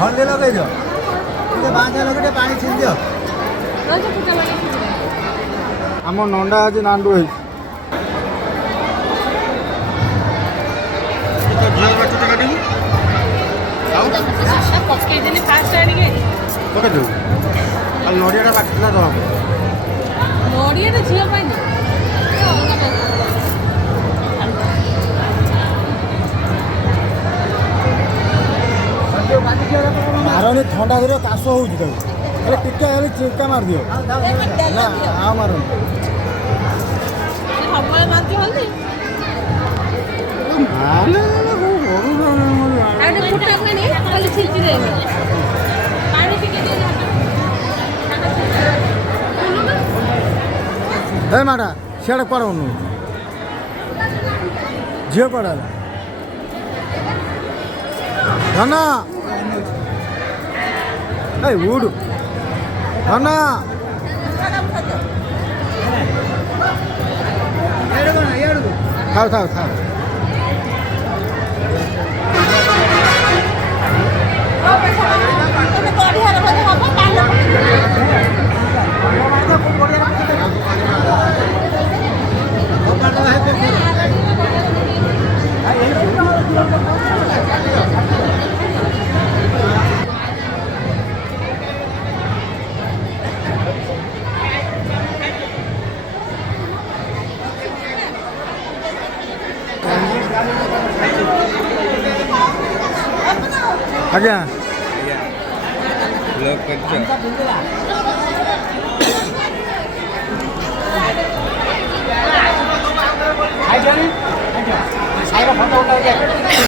ହଳଦୀ ଲଗେଇ ଦିଅ ଟିକେ ବାଁଚା ଲଗେଇ ଟିକେ ପାଣି ଛିଞ୍ଚି ଦିଅ। ଆମ ନଣ୍ଡା ଆଜି ନାଣ୍ଡୁ ହେଇଛି। ପକେଇଦେଲି ଫାଷ୍ଟ ଆଣିକି ପକେଇଦେବୁ ଆଉ ନଡ଼ିଆଟା ବାଟିଥିଲା ତ ହବ। ନଡ଼ିଆଟା ଝିଅ ପାଇଁ ନୁହେଁ, ଅଲଗା ପାଇଁ। ମାରନି ଥଣ୍ଡା ଧରିବ କାଶ ହେଉଛି ତାକୁ ହେଲେ ଟିକେ ହେଲେ ଚିକା ମାରିଦିଅ ନା ଆଉ ମାରନି। ସବୁବେଳେ ମାରୁଛି ହଳଦୀ ଫୁଟା ପାଣି ଖାଲି ଛିଞ୍ଚି ଦେବ ପାଣି ଟିକେ ହେ ମାଟା ସିଆଡ଼େ କୁଆଡ଼େ ଅନୁ ଝିଅ କୁଆଡ଼େ ହେଲା ଧନ ଏଇ ଉଡୁ ଧନ ଥାଉ ଥାଉ ଥାଉ ଆଜ୍ଞା